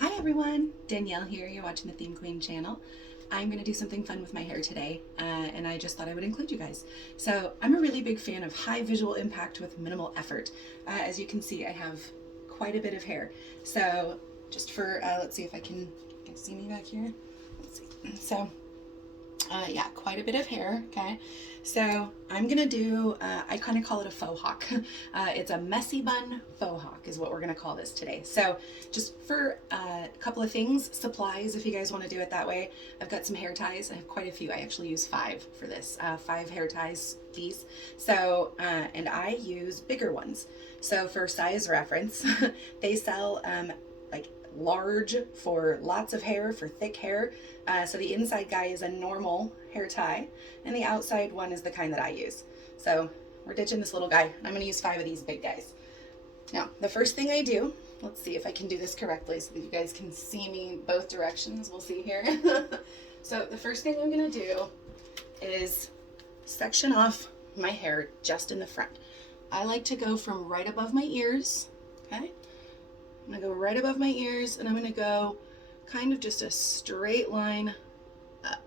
Hi everyone, Danielle here. You're watching the Theme Queen channel. I'm going to do something fun with my hair today, and I just thought I would include you guys. So I'm a really big fan of high visual impact with minimal effort. As you can see, I have quite a bit of hair. So just for, let's see if I can, you guys see me back here? Let's see. So yeah, quite a bit of hair, okay? So I'm gonna do, I kind of call it a faux hawk. It's a messy bun faux hawk is what we're gonna call this today. So just for a couple of things, supplies, if you guys wanna do it that way. I've got some hair ties. I have quite a few. I actually use 5 for this, 5 hair ties, these. So, and I use bigger ones. So for size reference, they sell like large for lots of hair, for thick hair. So the inside guy is a normal hair tie, and the outside one is the kind that I use. So we're ditching this little guy. I'm going to use 5 of these big guys. Now, the first thing I do, let's see if I can do this correctly so that you guys can see me both directions. We'll see here. So the first thing I'm going to do is section off my hair just in the front. I like to go from right above my ears, okay? I'm gonna go right above my ears, and I'm gonna go kind of just a straight line up.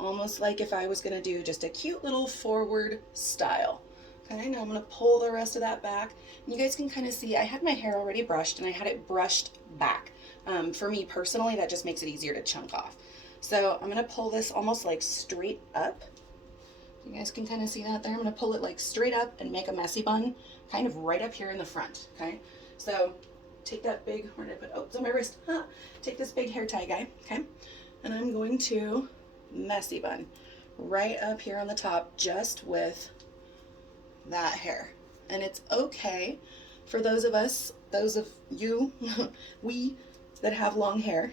Almost like if I was gonna do just a cute little forward style. Okay, now I'm gonna pull the rest of that back. And you guys can kind of see I had my hair already brushed, and I had it brushed back. For me personally, that just makes it easier to chunk off. So I'm gonna pull this almost like straight up. You guys can kind of see that there. I'm gonna pull it like straight up and make a messy bun kind of right up here in the front, okay? So take that big, where did I put, oh, it's on my wrist. Huh. Take this big hair tie guy, okay? And I'm going to messy bun right up here on the top just with that hair. And it's okay for those of us, those of you, we that have long hair,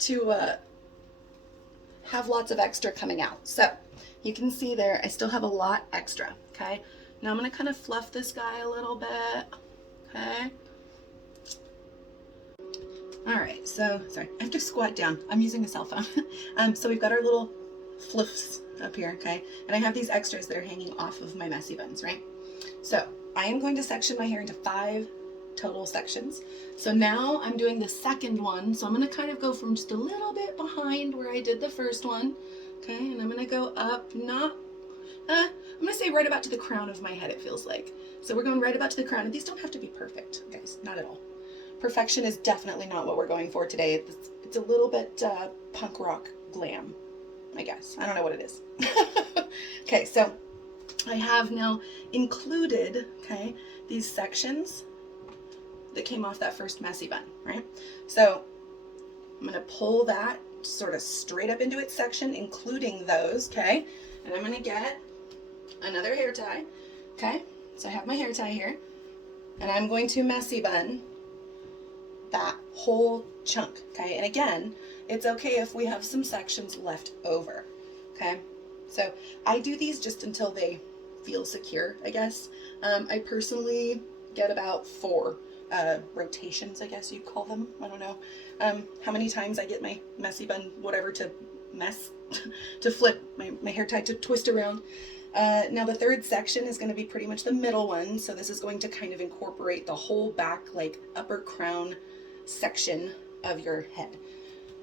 to have lots of extra coming out. So you can see there, I still have a lot extra, okay? Now I'm gonna kind of fluff this guy a little bit, okay? All right, so, sorry, I have to squat down. I'm using a cell phone. So we've got our little fluffs up here, okay? And I have these extras that are hanging off of my messy buns, right? So I am going to section my hair into 5 total sections. So now I'm doing the second one. So I'm gonna kind of go from just a little bit behind where I did the first one, okay? And I'm gonna go up, not, I'm gonna say right about to the crown of my head, it feels like. So we're going right about to the crown, and these don't have to be perfect, guys, not at all. Perfection is definitely not what we're going for today. It's a little bit punk rock glam, I guess. I don't know what it is. Okay, so I have now included, okay, these sections that came off that first messy bun, right? So I'm gonna pull that sort of straight up into its section, including those, okay? And I'm gonna get another hair tie, okay? So I have my hair tie here, and I'm going to messy bun that whole chunk, okay? And again, it's okay if we have some sections left over, okay? So I do these just until they feel secure, I guess. I personally get about 4 rotations, I guess you'd call them. I don't know how many times I get my messy bun, whatever, to mess, to flip, my hair tie to twist around. Now the third section is going to be pretty much the middle one, so this is going to kind of incorporate the whole back, like upper crown section of your head.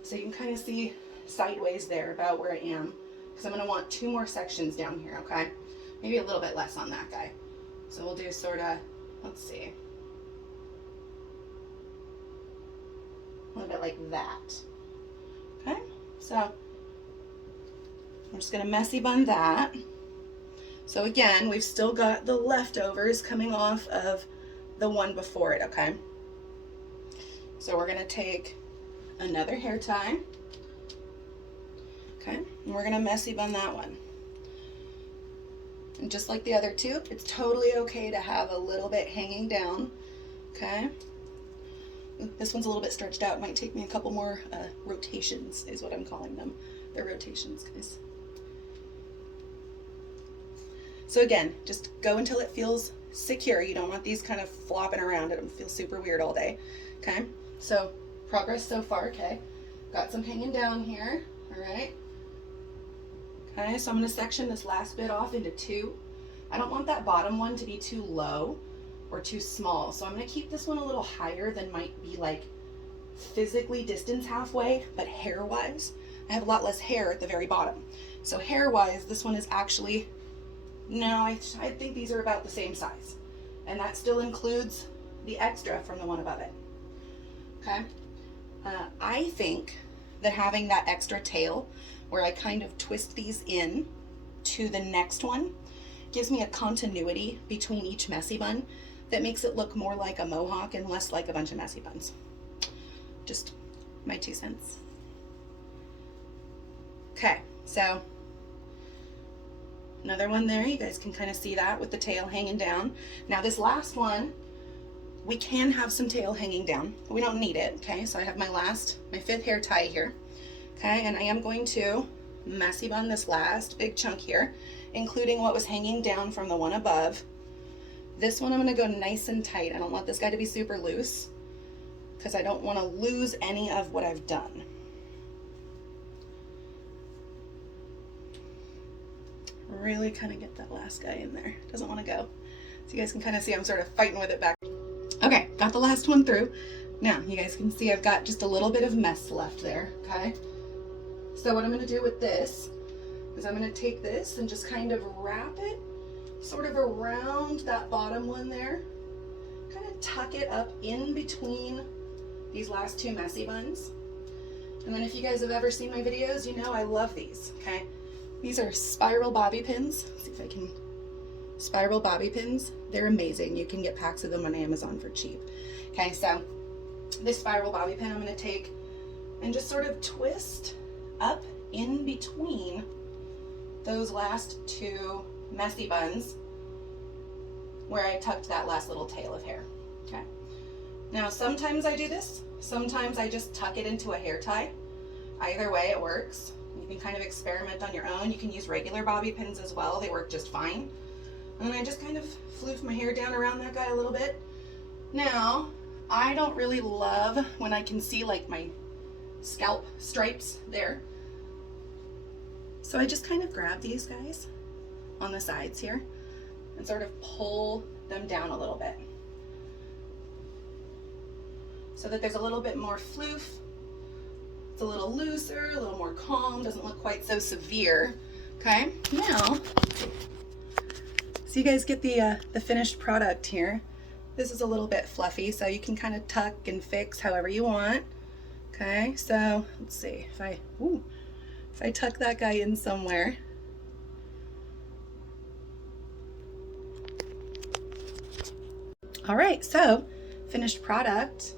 So you can kind of see sideways there about where I am, because I'm going to want 2 more sections down here, okay? Maybe a little bit less on that guy. So we'll do sort of, let's see, a little bit like that. Okay, so I'm just going to messy bun that. So again, we've still got the leftovers coming off of the one before it, okay? So we're gonna take another hair tie, okay? And we're gonna messy bun that one. And just like the other 2, it's totally okay to have a little bit hanging down, okay? This one's a little bit stretched out. It might take me a couple more rotations is what I'm calling them. They're rotations, guys. So again, just go until it feels secure. You don't want these kind of flopping around. It'll feel super weird all day, okay? So progress so far, okay? Got some hanging down here, all right? Okay, so I'm gonna section this last bit off into 2. I don't want that bottom one to be too low, or too small. So I'm gonna keep this one a little higher than might be like physically distance halfway, but hair wise, I have a lot less hair at the very bottom. So hair wise, this one is actually, no, I think these are about the same size. And that still includes the extra from the one above it. Okay. I think that having that extra tail where I kind of twist these in to the next one gives me a continuity between each messy bun that makes it look more like a mohawk and less like a bunch of messy buns. Just my 2 cents. Okay, so another one there. You guys can kind of see that with the tail hanging down. Now this last one, we can have some tail hanging down. We don't need it, okay? So I have my 5th hair tie here, okay? And I am going to messy bun this last big chunk here, including what was hanging down from the one above. This one I'm gonna go nice and tight. I don't want this guy to be super loose because I don't wanna lose any of what I've done. Really kind of get that last guy in there. Doesn't wanna go. So you guys can kind of see I'm sort of fighting with it back. Okay, got the last one through. Now, you guys can see I've got just a little bit of mess left there, okay? So what I'm gonna do with this is I'm gonna take this and just kind of wrap it sort of around that bottom one there. Kind of tuck it up in between these last 2 messy buns. And then if you guys have ever seen my videos, you know I love these, okay? These are spiral bobby pins. Let's see if I can, spiral bobby pins. They're amazing. You can get packs of them on Amazon for cheap. Okay, so this spiral bobby pin I'm gonna take and just sort of twist up in between those last 2 messy buns where I tucked that last little tail of hair. Okay. Now sometimes I do this, sometimes I just tuck it into a hair tie. Either way it works. You can kind of experiment on your own. You can use regular bobby pins as well. They work just fine. And I just kind of floof my hair down around that guy a little bit. Now, I don't really love when I can see like my scalp stripes there. So I just kind of grab these guys on the sides here and sort of pull them down a little bit so that there's a little bit more floof. It's a little looser, a little more calm, doesn't look quite so severe. Okay, now, so you guys get the finished product here. This is a little bit fluffy, so you can kind of tuck and fix however you want. Okay, so let's see if I tuck that guy in somewhere. All right, so finished product.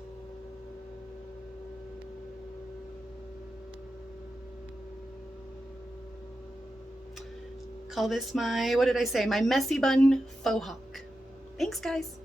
Call this my, what did I say? My messy bun faux hawk. Thanks, guys.